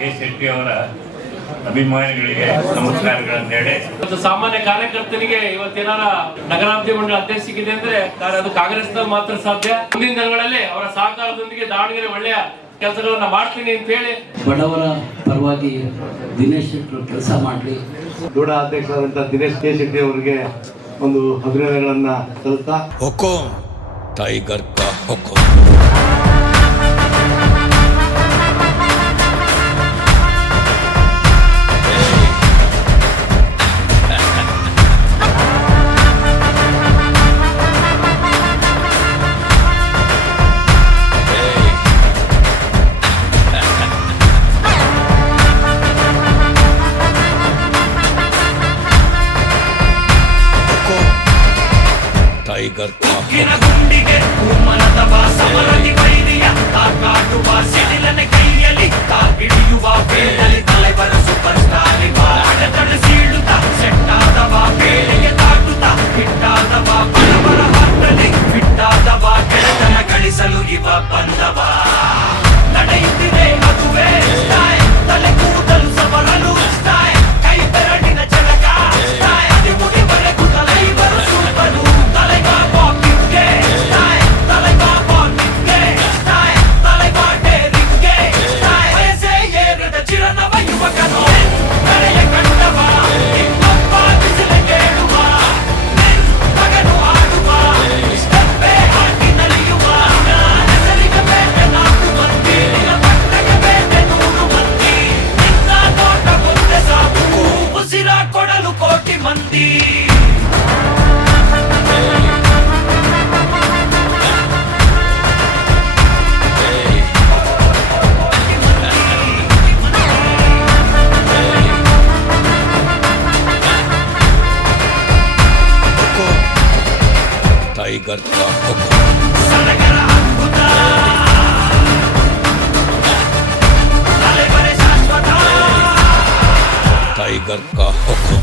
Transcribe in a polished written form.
K Shetty ಅವರ ಅಭಿಮಾನಿಗಳಿಗೆ ನಮಸ್ಕಾರಗಳನ್ನು ಹೇಳಿ, ಸಾಮಾನ್ಯ ಕಾರ್ಯಕರ್ತನಿಗೆ ಇವತ್ತೇನಾರ ನಗರಾಭಿವೃದ್ಧಿ ಮಂಡಳ ಅಧ್ಯಕ್ಷಿಗಿದೆ ಅಂದ್ರೆ ಅದು ಕಾಂಗ್ರೆಸ್ನಲ್ಲಿ ಮಾತ್ರ ಸಾಧ್ಯ. ಮುಂದಿನ ದಿನಗಳಲ್ಲಿ ಅವರ ಸಹಕಾರದೊಂದಿಗೆ ದಾವಣಗೆರೆ ಒಳ್ಳೆಯ ಕೆಲಸಗಳನ್ನ ಮಾಡ್ತೀನಿ ಅಂತ ಹೇಳಿ ಬಡವರ ಪರವಾಗಿ ದಿನೇಶ್ ಶೆಟ್ಟರು ಕೆಲಸ ಮಾಡಲಿ. ದೂಡ ಅಧ್ಯಕ್ಷರಾದಂತಹ ದಿನೇಶ್ ಕೆ ಶೆಟ್ಟಿ ಅವರಿಗೆ ಒಂದು ಅಭಿನಂದನೆಗಳನ್ನ ಸಲ್ಲಿಸ್ತಾ ಹುಕುಂ ಟೈಗರ್ ಕಾ ಹುಕುಂ. ಟೈಗರ್ ಕಾ ಗುಂಡಿಗೆ ಮನದ ಸಮರದಿ ವೈರಿಯ ಕಾಟುವ ಸಿಡಿಲನೆ ಕೈಯಲ್ಲಿ ಹಿಡಿಯುವ ಬೇಡಲಿ ತಲೆಬರ ಸೂಪರ್ ಸ್ಟಾರ್ ಅಡೆತಡೆ ಸೀಳುತ್ತ ಸೆಟ್ಟಾದವ ಬೇಳೆಗೆ ತಾಟುತ್ತ ಬಿಟ್ಟಾದವ ಬಡವರ ಹಾಟಲಿ ಬಿಟ್ಟಾದವ ಗೆಳೆತನ ಗಳಿಸಲು ಇವ ಬಂದವ. ನಡೆಯುತ್ತಿದೆ ಅದುವೇ ಸ್ಟೈಲ್, ತಲೆ ಕೂದಲು ಸವರಲು ಸ್ಟೈಲ್, ಕೈ ಬೆರಳಿನ ಚಳಕ ಸ್ಟೈಲ್, ಅದಿಮುಡಿವರೆಗೂ ತಲೈವರು ಸೂಪರು ಕೊಡಲು ಕೋಟಿ ಮಂದಿ. ಟೈಗರ್ ಕಾ ಹುಕುಂ. ಸಡಗರ ಅದ್ಭುತ, ತಲೆಬರೆ ಶಾಶ್ವತ. ಟೈಗರ್ ಕಾ ಹುಕುಂ.